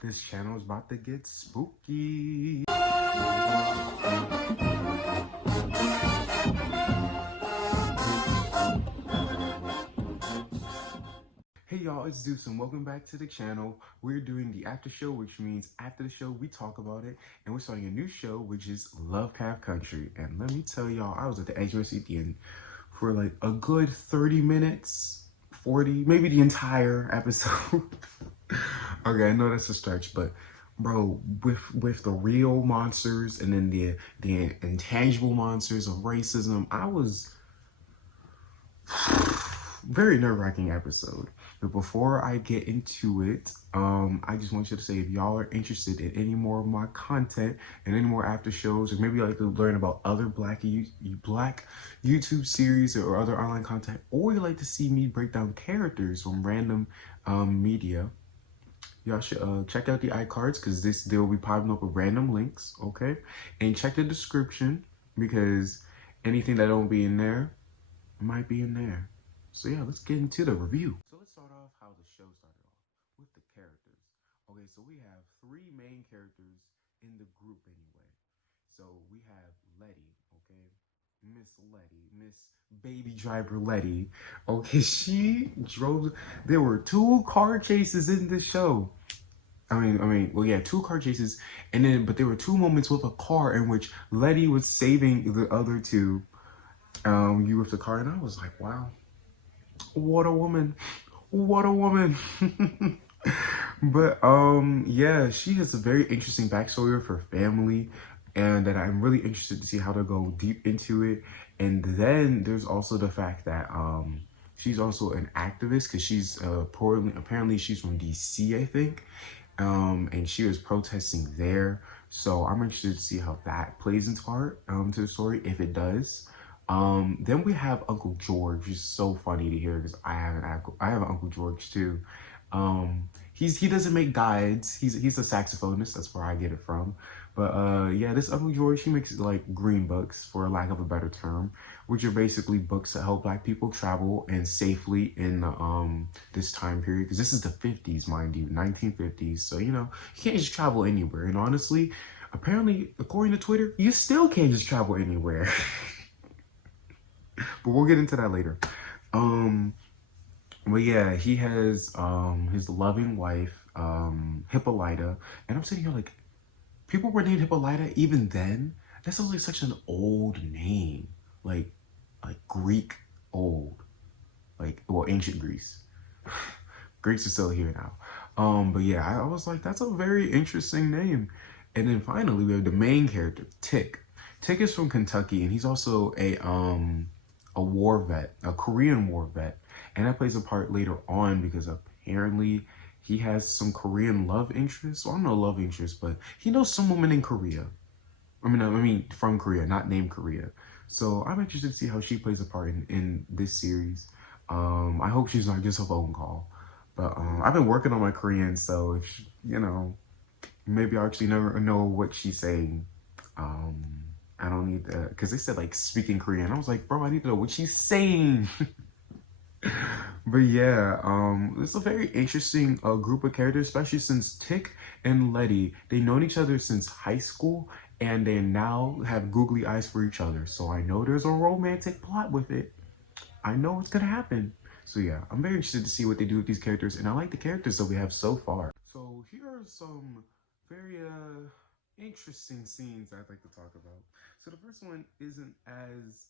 This channel is about to get spooky. Hey y'all, it's Deuce and welcome back to the channel. We're doing the after show, which means after the show we talk about it, and we're starting a new show, which is Lovecraft Country. And let me tell y'all, I was at the edge of my seat at the end for like a good 30 minutes, 40, maybe the entire episode. Okay, I know that's a stretch, but bro, with the real monsters and then the intangible monsters of racism, I was very nerve-wracking episode. But before I get into it, I just want you to say if y'all are interested in any more of my content and any more after shows, or maybe you like to learn about other black YouTube series or other online content, or you like to see me break down characters from random media, y'all should check out the iCards because they will be popping up with random links, okay? And check the description because anything that don't be in there might be in there. So yeah, let's get into the review. So let's start off how the show started off with the characters. Okay, so we have three main characters in the group anyway. So we have Letty, okay? Miss Letty, Miss Baby Driver Letty. Okay, she drove, there were 2 car chases in the show. Well, yeah, 2 car chases, but there were 2 moments with a car in which Letty was saving the other 2, you with the car, and I was like, wow. What a woman. What a woman. But yeah, she has a very interesting backstory of her family, and that I'm really interested to see how to go deep into it. And then there's also the fact that she's also an activist because she's apparently she's from DC, I think. And she was protesting there. So I'm interested to see how that plays into part to the story, if it does. Then we have Uncle George, which is so funny to hear because I have an Uncle George too. He doesn't make guides. He's a saxophonist. That's where I get it from. But yeah, this Uncle George, he makes like green books, for lack of a better term, which are basically books that help Black people travel and safely in this time period. Because this is the 50s, mind you, 1950s. So you know, you can't just travel anywhere. And honestly, apparently, according to Twitter, you still can't just travel anywhere. But we'll get into that later. But yeah, he has his loving wife, Hippolyta, and I'm sitting here like, people were named Hippolyta even then? That sounds like such an old name, like Greek old, well, ancient Greece. Greeks are still here now. But yeah, I was like, that's a very interesting name. And then finally, we have the main character, Tick. Tick is from Kentucky, and he's also a war vet, a Korean war vet. And that plays a part later on because apparently he has some Korean love interest. Well, I don't know love interest, but he knows some woman in Korea. I mean from Korea, not named Korea. So I'm interested to see how she plays a part in this series. I hope she's not just a phone call. But I've been working on my Korean, so if you know, maybe I'll actually never know what she's saying. I don't need that, because they said like speaking Korean. I was like, bro, I need to know what she's saying. But yeah, it's a very interesting group of characters, especially since Tick and Letty, they've known each other since high school, and they now have googly eyes for each other. So I know there's a romantic plot with it. I know what's gonna happen. So yeah, I'm very interested to see what they do with these characters, and I like the characters that we have so far. So here are some very interesting scenes I'd like to talk about. So the first one isn't as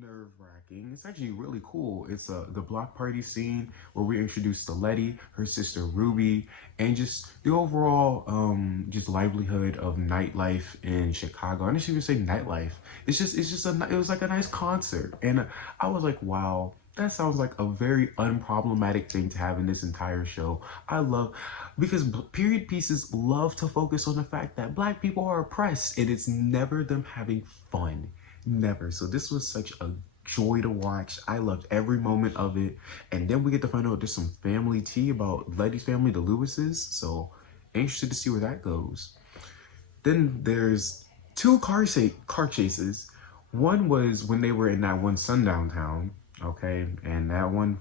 nerve-wracking. It's actually really cool. It's the block party scene where we introduce to Letty, her sister Ruby, and just the overall just livelihood of nightlife in Chicago. I didn't even say nightlife. It was like a nice concert, and I was like, wow. That sounds like a very unproblematic thing to have in this entire show. Because period pieces love to focus on the fact that Black people are oppressed, and it's never them having fun. Never. So this was such a joy to watch. I loved every moment of it. And then we get to find out there's some family tea about Letty's family, the Lewises. So interested to see where that goes. Then there's 2 car chases. One was when they were in that one sundown town. Okay, and that one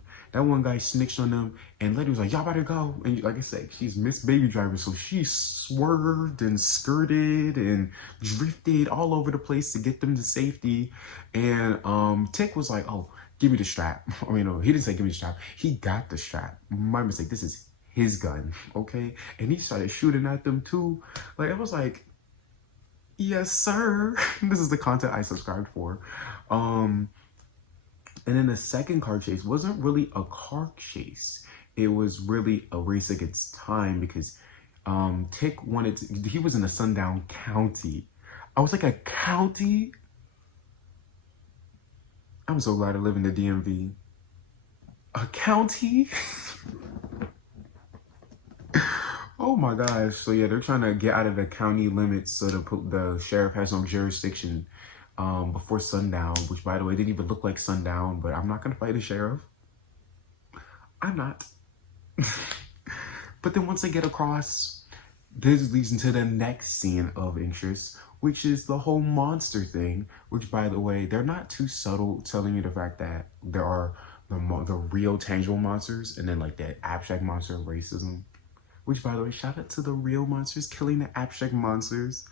guy snitched on them, and Letty was like, "Y'all better go." And like I said, she's Miss Baby Driver, so she swerved and skirted and drifted all over the place to get them to safety. And Tick was like, "Oh, give me the strap." I mean, no, he didn't say give me the strap. He got the strap. My mistake. This is his gun, okay? And he started shooting at them too. Like I was like, "Yes, sir." This is the content I subscribed for. And then the second car chase wasn't really a car chase. It was really a race against time because Tick wanted to, he was in a sundown county. I was like, a county? I'm so glad I live in the DMV. A county? Oh my gosh. So yeah, they're trying to get out of the county limits so the sheriff has no jurisdiction before sundown, which by the way didn't even look like sundown, but I'm not gonna fight the sheriff. I'm not. But then once they get across, this leads into the next scene of interest, which is the whole monster thing, which by the way, they're not too subtle telling you the fact that there are the real tangible monsters and then like that abstract monster of racism, which by the way, shout out to the real monsters killing the abstract monsters.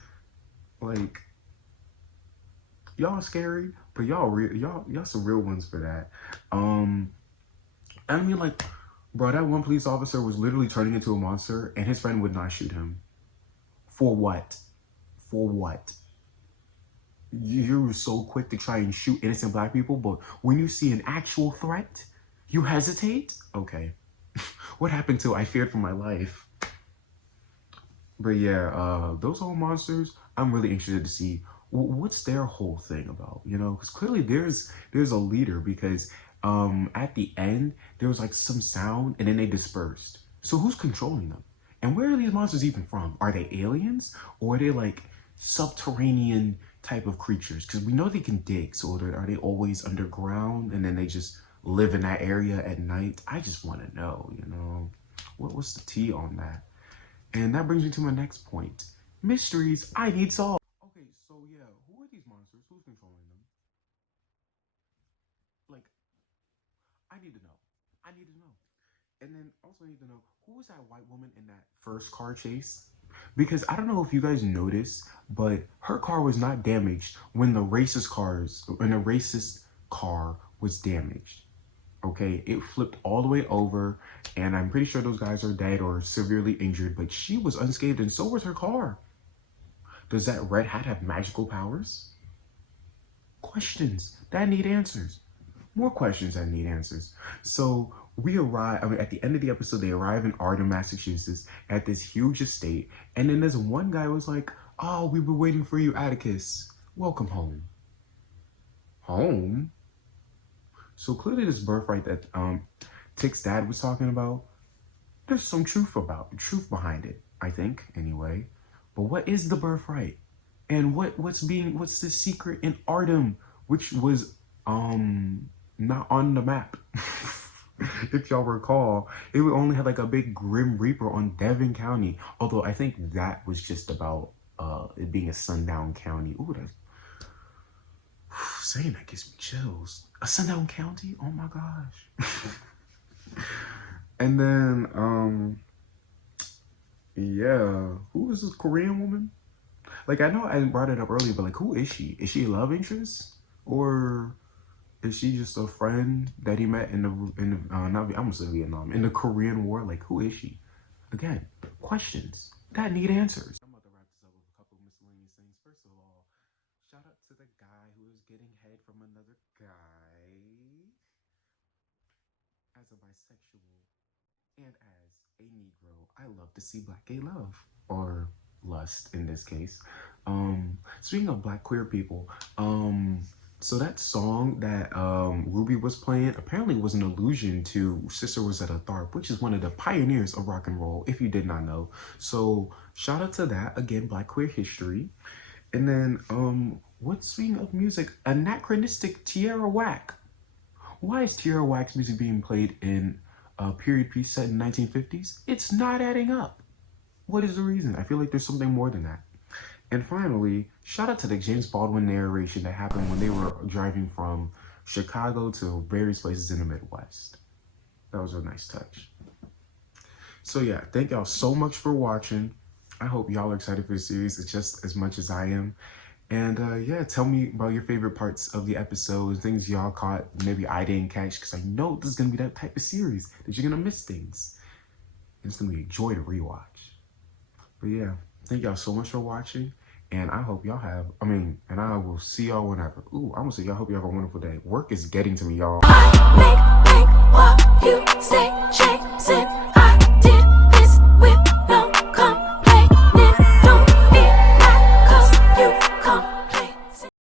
Like, y'all scary, but y'all some real ones for that. I mean, like, bro, that one police officer was literally turning into a monster, and his friend would not shoot him. For what? For what? You were so quick to try and shoot innocent black people, but when you see an actual threat, you hesitate? Okay. What happened to I feared for my life? But yeah, those old monsters, I'm really interested to see what's their whole thing about, you know? Because clearly there's a leader because at the end, there was like some sound and then they dispersed. So who's controlling them? And where are these monsters even from? Are they aliens or are they like subterranean type of creatures? Because we know they can dig, so are they always underground and then they just live in that area at night? I just want to know, you know? What's the tea on that? And that brings me to my next point. Mysteries I need solved. Okay, so yeah, who are these monsters? Who's controlling them? Like, I need to know. I need to know. And then also need to know, who was that white woman in that first car chase? Because I don't know if you guys noticed, but her car was not damaged when the racist car was damaged. Okay, it flipped all the way over, and I'm pretty sure those guys are dead or severely injured, but she was unscathed, and so was her car. Does that red hat have magical powers? Questions that need answers. More questions that need answers. So we arrive, I mean, at the end of the episode, they arrive in Arden, Massachusetts at this huge estate, and then this one guy was like, "Oh, we were waiting for you, Atticus. Welcome home." Home? So clearly this birthright that Tick's dad was talking about, there's some truth behind it, I think, anyway. But what is the birthright? And what's the secret in Artem, which was not on the map? If y'all recall, it only had like a big Grim Reaper on Devon County. Although I think that was just about it being a sundown county. Ooh, that's saying that gives me chills. A sundown county? Oh my gosh. And then, yeah, who is this Korean woman? Like, I know I brought it up earlier, but like, who is she? Is she a love interest? Or is she just a friend that he met in not, I'm gonna say Vietnam, in the Korean War? Like, who is she? Again, questions that need answers. I'm about to wrap this up with a couple of miscellaneous things. First of all, shout out to the guy who is getting head from another guy. As a bisexual and as a Negro, I love to see black gay love, or lust in this case. Speaking of black queer people, so that song that Ruby was playing apparently was an allusion to Sister Rosetta Tharpe, which is one of the pioneers of rock and roll, if you did not know. So shout out to that, again, black queer history. And then, what's speaking of music, anachronistic Tierra Whack. Why is Tierra Whack's music being played in a period piece set in 1950s? It's not adding up. What is the reason? I feel like there's something more than that. And finally, shout out to the James Baldwin narration that happened when they were driving from Chicago to various places in the Midwest. That was a nice touch. So yeah, thank y'all so much for watching. I hope y'all are excited for the series just as much as I am. And yeah, tell me about your favorite parts of the episodes, things y'all caught, maybe I didn't catch, because I know this is going to be that type of series that you're going to miss things. It's going to be a joy to rewatch. But yeah, thank y'all so much for watching. And I hope y'all have, and I will see y'all whenever. Ooh, I'm going to say y'all hope you have a wonderful day. Work is getting to me, y'all.